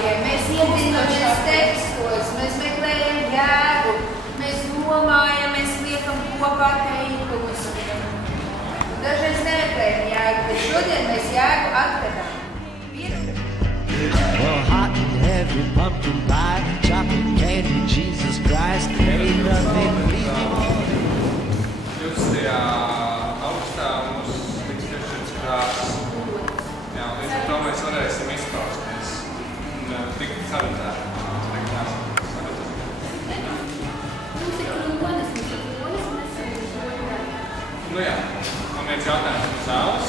gājēji, mēs iedziļināmies tekstos, mēs meklējam jēgu, mēs domājam, mēs liekam kopā teikumus. Dažreiz nemeklējam jēgu, bet šodien mēs jēgu atradām. Well, hot and heavy pumpkin pie, chocolate candy, Jesus Christ, ain't nothing please me more. 20. augustā mums tiks piešķirts krāsas. Jā, līdz ar to mēs varēsim izpausties un tikt sarunāt. Nu jā, man viens jautājums no zāles.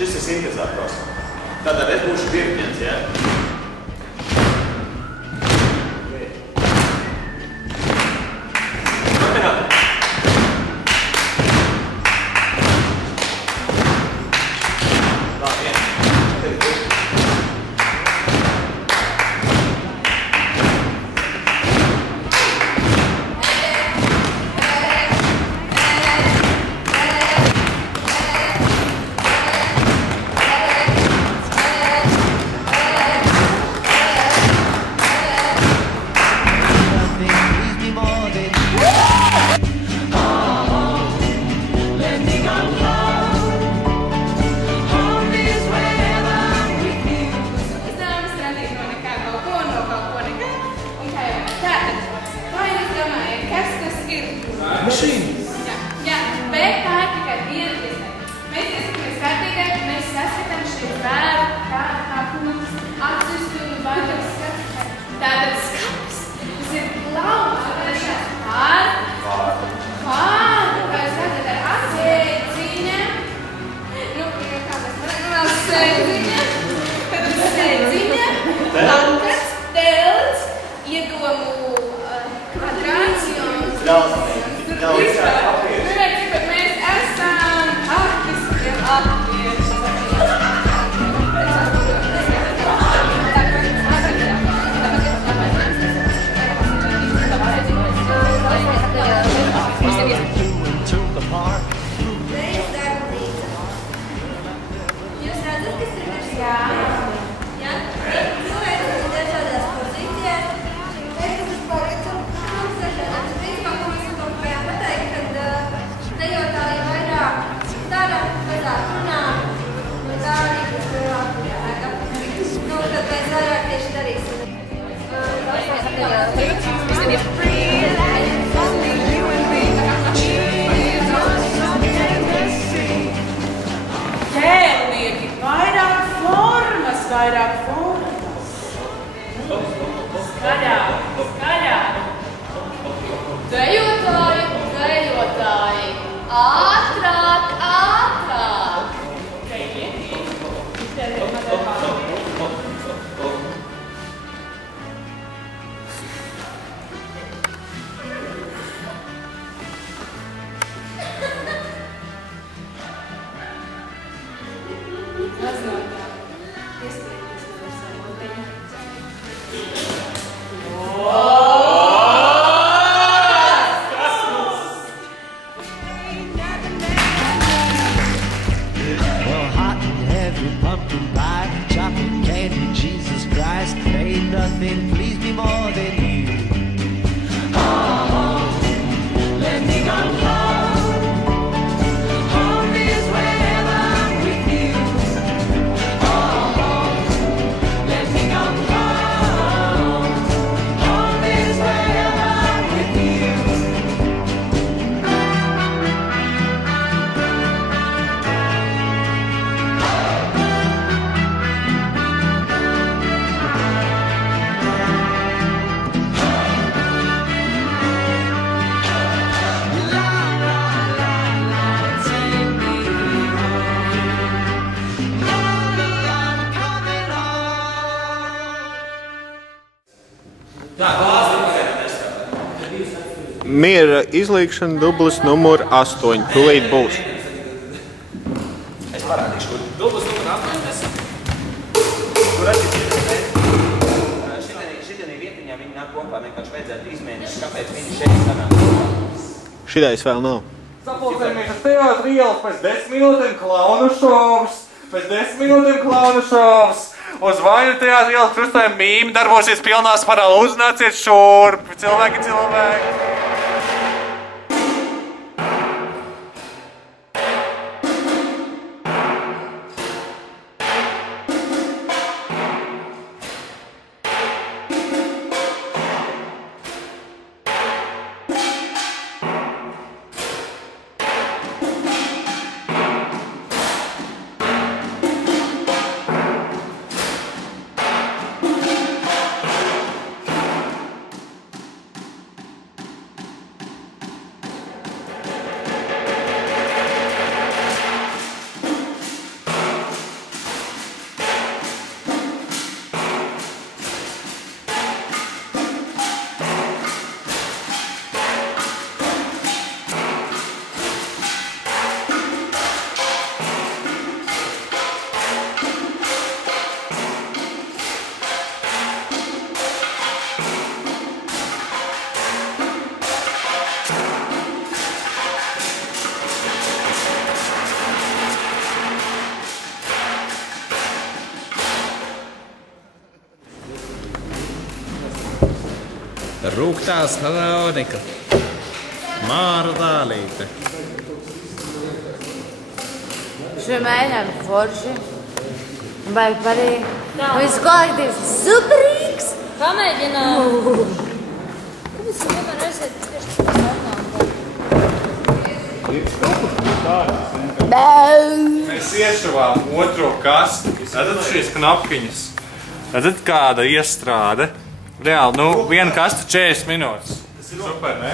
Šis ir sintezators. Tātad es būšu virkņens, ja? Turpināt. Tā, vien. Jā, bet tā ir tikai viena iespēja. Mēs iesakamies kārtīgai, mēs saskatām šeit vēru, kā punkts, atzistu un vairāk skatīt. Tātad skats, tas ir lauks, atveļšās pārdu, kā jūs redzat ar asēdziņa. Nu, kā mēs vēl sēdziņa, tad sēdziņa, lankats, telts, iedomu kvadrāts un bet mēs esam faktiski latvieši. Jūs redzat, kas ir virs? Jā. Jā? Cilvēks ir dažādās pozīcijās. Teikumus palīdzu. Tas principā, ko mēs gribējām pateikt, kad dejotāji vairāk dara, mazāk runā, un tā arī būs lielāka jēga. Nu, tad mēs vairāk tieši darīsim. Ķēlnieki, vairāk formas. Skaļāk. Dejotāji, ātrāk! Miera izlīkšana dublis numur 8. Tūlīt būs. Es parādīšu, kur. Dublis numur 80. Kur atšķirties? Šitienī vietiņā viņi nāk kompā, vienkārši vajadzētu izmēģināt, kāpēc viņi šeit sanāk. Šitais vēl nav. Sapulcējamies uz teātra ielas, pēc 10 minūtēm klaunu šovs. Pēc 10 minūtēm klaunu šovs. Uz Vainu teātra ielas krustojuma mīmi darbosies pilnā sparā. Uznāciet šurp, cilvēki. Rūgtās harmonika. Māra Dālīte. Šo mēģinājumu forši. Baigi parīgi. Viss kolektīvs superīgs. Pamēģinām. Kāpēc tu vienmēr esat tieši Mēs iešuvām otro kastu. Redzat šīs knapkiņas? Redzat kāda iestrāde? Reāli, viena kasta 40 minūtes. Super, ne?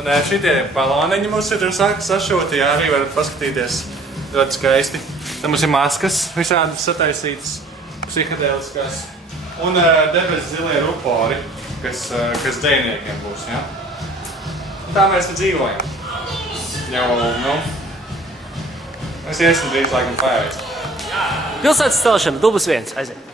Un šitie baloniņi mums ir sašūti, jā, arī varat paskatīties. Ļoti skaisti. Tad mums ir maskas visādas sataisītas, psihedēliskās. Un debesu zilie rupori, kas dzejniekiem būs, jā? Tā mēs te dzīvojam. Jau, mēs iesim drīz laikam pēvēt. Pilsētas celšana, dublis 1, aiziet.